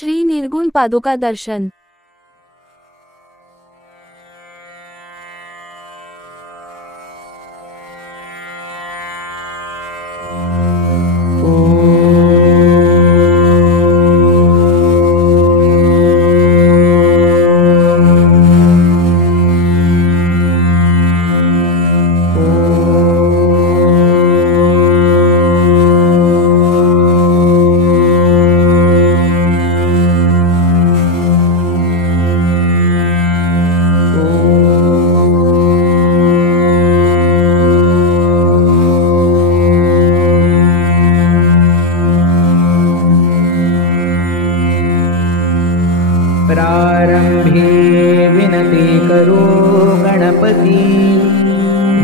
श्री निर्गुण पादुका दर्शन। प्रारंभे विनती करो गणपति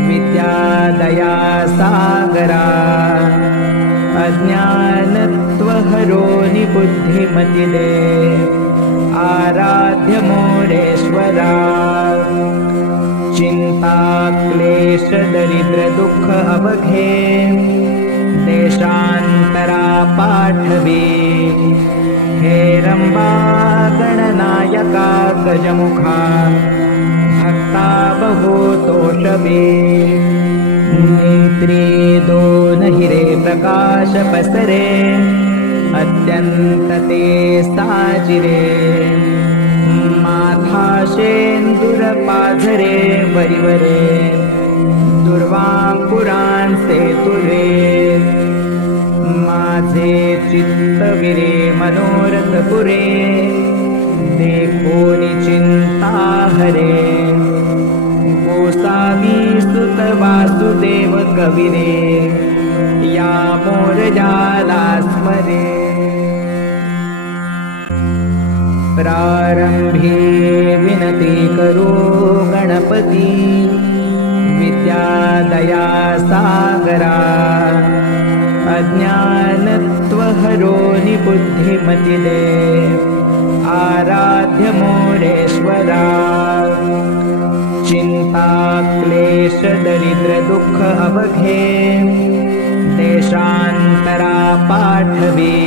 विद्या दया सागरा अज्ञानत्वहरो निबुद्धिमतिदे आराध्य मोरेश्वरा चिंता क्लेश दरिद्र दुख अवघे देशांतरा पाठवी हेरंबा गणनायका गजमुखा भक्ता बहुतोषवे नेत्रे दोन हिरे प्रकाश पसरे अत्यंत ते साजिरे माथाशेंदुर पाझरे वरिवरे दुर्वांकुरांसे तुरे माझे चित्तविरे मनोरथ पुरे देखोनी चिंता हरे गोसावी सुत वासुदेव कविरे या मोरजाला स्मरे प्रारंभे विनती करो गणपति विद्या दया सागरा अज्ञानत्वहरो निबुद्धिमतिदे आराध्य मोरेश्वरा चिंता क्लेश दरिद्र दुख अवघे देशांतरा पाठवी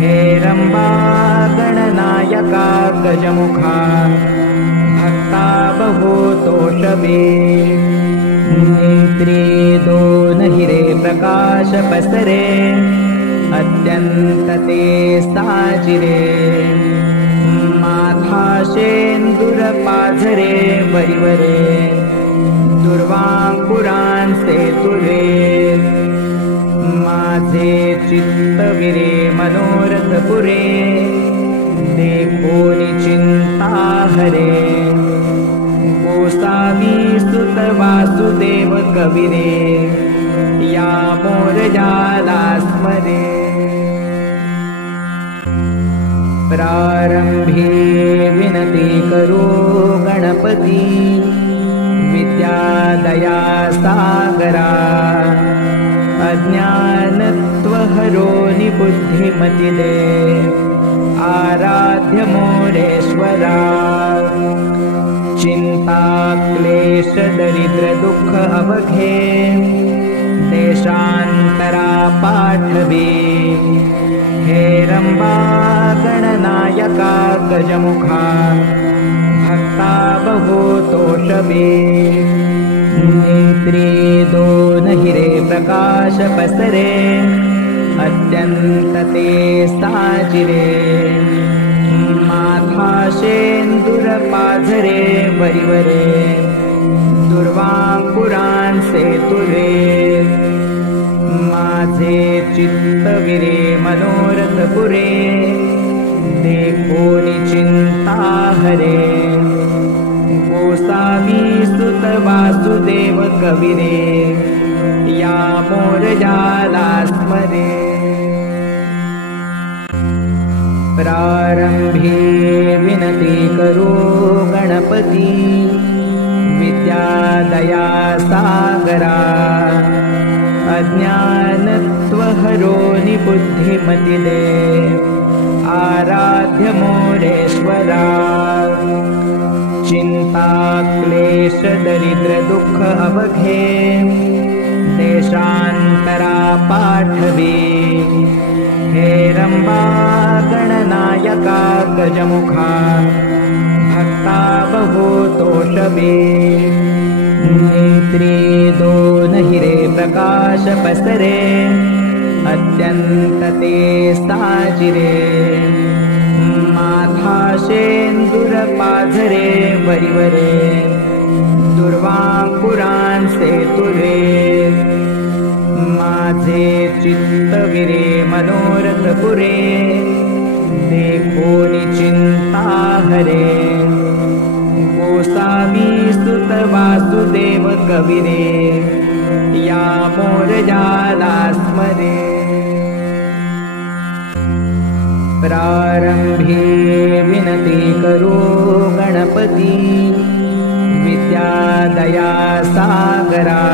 हेरंबा गणनायका गजमुखा भक्ता बहुतोषवे नेत्रे दोन हिरे प्रकाश पसरे अत्यंत ते साजिरे माथाशेंदुर पाझरे वरिवरे दुर्वांकुरांसे तुरे माझे चित्तविरे मनोरथ पुरे देखोनी चिंता हरे गोसावी सुत वासुदेव कविरे या मोरजाला स्मरे प्रारंभे विनती करो गणपति विद्या दया सागरा अज्ञानत्वहरो निबुद्धिमतिदे आराध्य मोरेश्वरा चिंता क्लेश दरिद्र दुख अवघे देशांतरा पाठवी हेरंबा गणनायका गजमुखा भक्ता बहुतोषवे नेत्रे दोन हिरे प्रकाश पसरे अत्यंत ते साजिरे माथाशेंदुर पाझरे वरिवरे दुर्वांकुरांसे तुरे माझे चित्तविरे मनोरथ पुरे देखोनी चिंता हरे गोसावी सुत वासुदेव कविरे या मोरजाला स्मरे प्रारंभे विनती करो गणपति विद्या दया सागरा अज्ञानत्वहरो निबुद्धिमतिदे आराध्य मोरेश्वरा चिंता क्लेश दरिद्र दुख अवघे देशांतरा पाठवी हेरंबा गणना तोषबे नेत्रे दोन हिरे प्रकाश पसरे अत्यंत ते साजिरे माथा शेंदूर पाझरे वरिवरे दुर्वांकुरांचे तुरे माझे चित्तविरे मनोरथ पुरे देखोनी चिंता हरे गोसावी सुत वासुदेव कविरे या मोरजाला स्मरे प्रारंभी विनती करो गणपती विद्या दया सागरा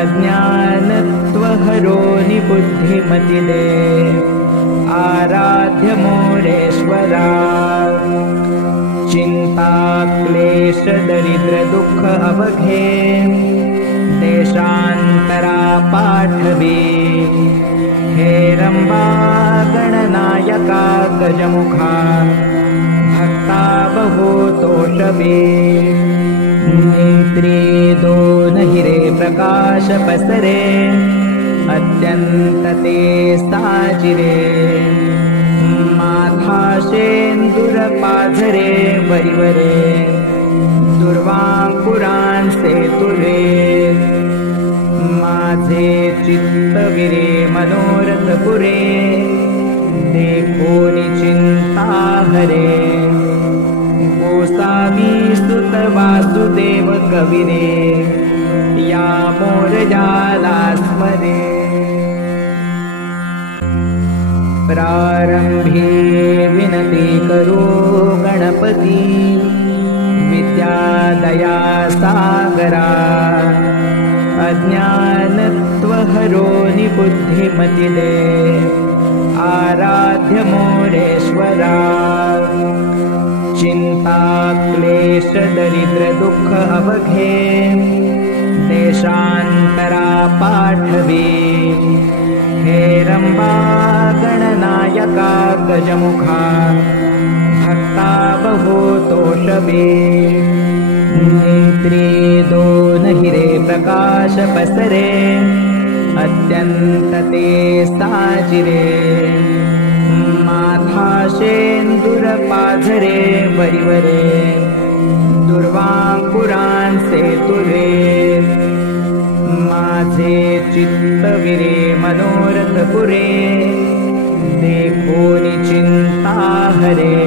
अज्ञानत्व हरो निबुद्धिमति दे आराध्य मोरेश्वरा चिंता क्लेश दरिद्र दुःख अवघे देशांतरा पाठवी हे रंबा गणनायका गजमुखा भक्ता बहु तोषबे नेत्रे दोन हिरे प्रकाश पसरे अत्यंत ते साजिरे माथा शेंदूर पाझरे वरिवरे दुर्वांकुरांचे तुरे माझे चित्तविरे मनोरथ पुरे देखोनी चिंता हरे गोसावी सुत वासुदेव कविरे या मोरजाला स्मरे प्रारंभी विनती करो गणपती विद्या दया सागरा अज्ञानत्व हरो निबुद्धिमति दे आराध्य मोरेश्वरा चिंता क्लेश दरिद्र दुःख अवघे देशांतरा पाठवी हे रंबा गणनायका गजमुखा भक्ता बहु तोषबे नेत्रे दोन हिरे प्रकाश पसरे अत्यंत ते साजिरे माथा शेंदूर पाझरे वरिवरे दुर्वांकुरांचे तुरे माझे चित्तविरे मनोरथ पुरे देखोनी चिंता हरे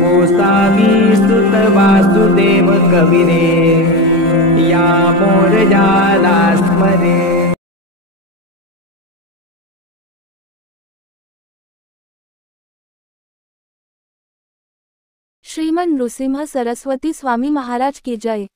गोसावी सुत वासुदेव कविरे या मोरजाला स्मरे श्रीमन नृसिंह सरस्वती स्वामी महाराज की जय।